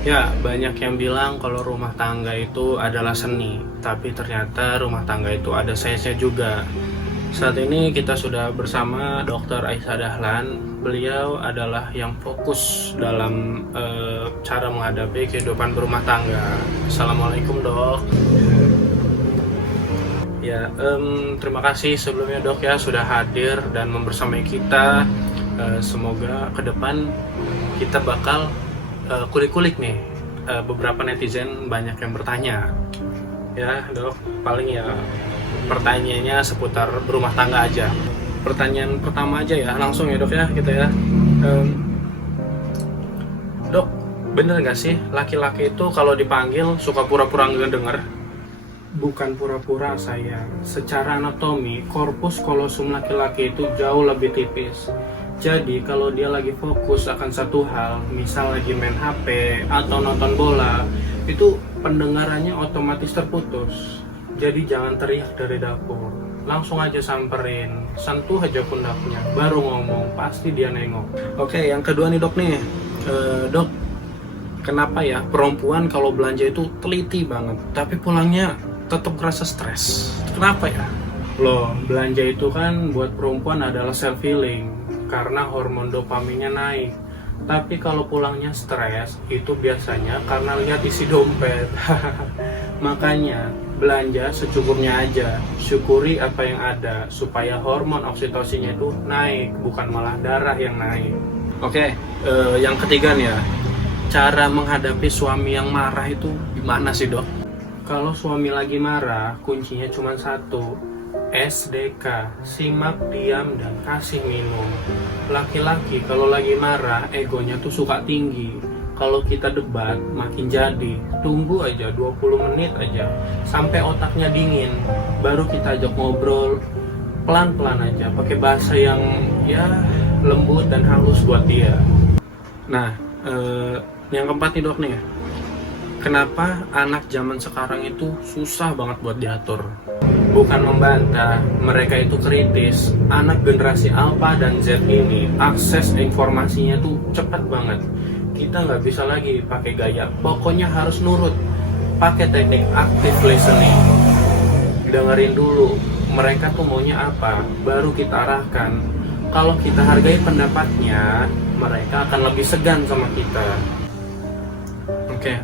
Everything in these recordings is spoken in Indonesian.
Ya, banyak yang bilang kalau rumah tangga itu adalah seni, tapi ternyata rumah tangga itu ada sainsnya juga. Saat ini kita sudah bersama Dr. Aisyah Dahlan. Beliau adalah yang fokus dalam cara menghadapi kehidupan berumah tangga. Assalamualaikum, Dok. Ya, terima kasih sebelumnya, Dok, ya sudah hadir dan membersamai kita. Semoga ke depan kita bakal kulik-kulik nih, beberapa netizen banyak yang bertanya ya, Dok. Paling ya pertanyaannya seputar berumah tangga aja. Pertanyaan pertama aja ya, langsung ya, Dok, ya kita ya. Dok, bener nggak sih laki-laki itu kalau dipanggil suka pura-pura nggak denger? Bukan pura-pura, sayang. Secara anatomi, korpus kolosum laki-laki itu jauh lebih tipis. Jadi kalau dia lagi fokus akan satu hal, misal lagi main HP atau nonton bola, itu pendengarannya otomatis terputus. Jadi jangan teriak dari dapur, langsung aja samperin, sentuh aja pundaknya, baru ngomong, pasti dia nengok. Oke, yang kedua nih, Dok nih. Dok, kenapa ya perempuan kalau belanja itu teliti banget, tapi pulangnya tetap ngerasa stres? Kenapa ya? Loh, belanja itu kan buat perempuan adalah self healing karena hormon dopaminnya naik. Tapi kalau pulangnya stres, itu biasanya karena lihat isi dompet. Makanya, belanja secukupnya aja. Syukuri apa yang ada, supaya hormon oksitosinnya itu naik, bukan malah darah yang naik. Oke, yang ketiga nih ya. Cara menghadapi suami yang marah itu gimana sih, Dok? Kalau suami lagi marah, kuncinya cuma satu, SDK, simak, diam, dan kasih minum. Laki-laki kalau lagi marah, egonya tuh suka tinggi. Kalau kita debat, makin jadi. Tunggu aja 20 menit aja, sampai otaknya dingin. Baru kita ajak ngobrol, pelan-pelan aja, pakai bahasa yang ya lembut dan halus buat dia. Nah, yang keempat nih, Dok nih. Kenapa anak zaman sekarang itu susah banget buat diatur? Bukan membantah, mereka itu kritis. Anak generasi Alpha dan Z ini akses informasinya tuh cepat banget. Kita nggak bisa lagi pakai gaya, pokoknya harus nurut. Pakai teknik active listening. Dengerin dulu, mereka tuh maunya apa, baru kita arahkan. Kalau kita hargai pendapatnya, mereka akan lebih segan sama kita. Oke,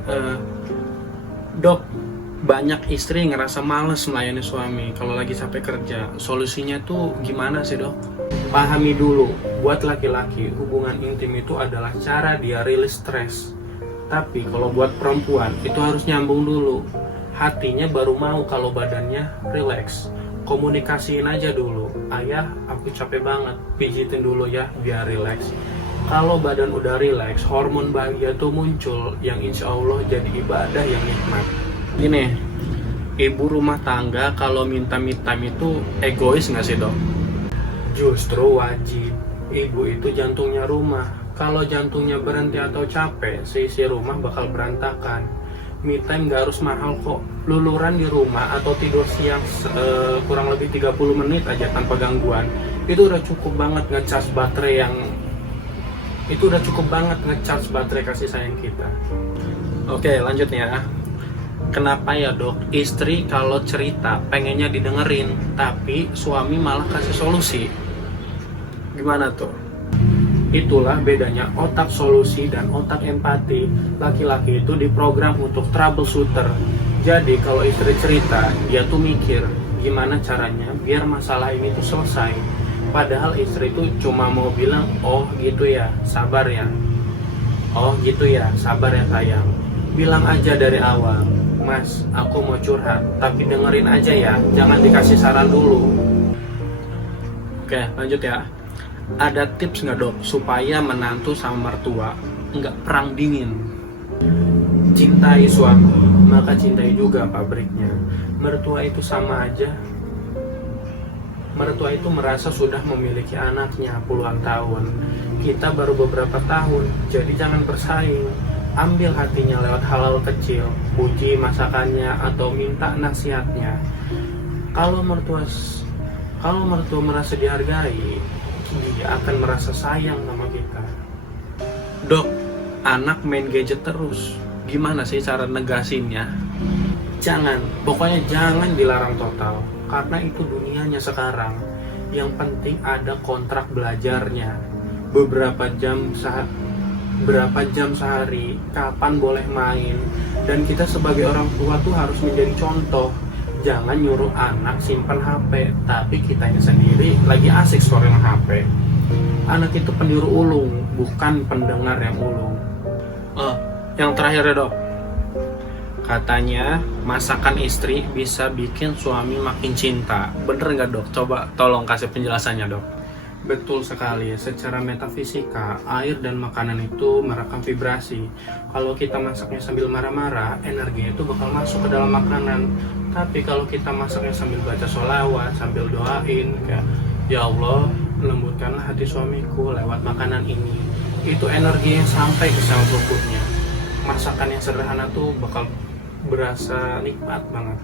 Dok, banyak istri ngerasa males melayani suami kalau lagi capek kerja. Solusinya tuh gimana sih, Dok? Pahami dulu, buat laki-laki hubungan intim itu adalah cara dia rilis stres. Tapi kalau buat perempuan itu harus nyambung dulu. Hatinya baru mau kalau badannya relax. Komunikasiin aja dulu. Ayah, aku capek banget. Pijitin dulu ya biar relax. Kalau badan udah rileks, hormon bahagia tuh muncul yang insya Allah jadi ibadah yang nikmat. Gini, ibu rumah tangga kalau minta me time itu egois nggak sih, Dok? Justru wajib. Ibu itu jantungnya rumah. Kalau jantungnya berhenti atau capek, seisi rumah bakal berantakan. Me time nggak harus mahal kok. Luluran di rumah atau tidur siang kurang lebih 30 menit aja tanpa gangguan, itu udah cukup banget ngecas baterai kasih sayang kita. Oke, lanjut ya. Kenapa ya, Dok, istri kalau cerita pengennya didengerin, tapi suami malah kasih solusi? Gimana tuh? Itulah bedanya otak solusi dan otak empati. Laki-laki itu diprogram untuk troubleshooter. Jadi kalau istri cerita, dia tuh mikir gimana caranya biar masalah ini tuh selesai. Padahal istri itu cuma mau bilang, oh gitu ya, sabar ya. Oh gitu ya, sabar ya sayang. Bilang aja dari awal, Mas, aku mau curhat, tapi dengerin aja ya, jangan dikasih saran dulu. Oke, lanjut ya. Ada tips nggak, Dok, supaya menantu sama mertua nggak perang dingin? Cintai suami, maka cintai juga pabriknya. Mertua itu sama aja. Mertua itu merasa sudah memiliki anaknya puluhan tahun. Kita baru beberapa tahun, jadi jangan bersaing. Ambil hatinya lewat hal-hal kecil, puji masakannya atau minta nasihatnya. Kalau mertua merasa dihargai, dia akan merasa sayang sama kita. Dok, anak main gadget terus. Gimana sih cara negasinnya? Pokoknya jangan dilarang total, karena itu dunianya sekarang. Yang penting ada kontrak belajarnya, berapa jam sehari, kapan boleh main. Dan kita sebagai orang tua tuh harus menjadi contoh. Jangan nyuruh anak simpan HP, tapi kitanya sendiri lagi asik scrolling HP. Anak itu peniru ulung, bukan pendengar yang ulung. Yang terakhir ya dok, katanya masakan istri bisa bikin suami makin cinta. Bener nggak dok? Coba tolong kasih penjelasannya dok. Betul sekali, secara metafisika, air dan makanan itu merekam vibrasi. Kalau kita masaknya sambil marah-marah, energinya itu bakal masuk ke dalam makanan. Tapi kalau kita masaknya sambil baca sholawat, sambil doain, kayak, ya Allah, lembutkanlah hati suamiku lewat makanan ini. Itu energinya sampai ke sel tubuhnya. Masakan yang sederhana tuh bakal berasa nikmat banget.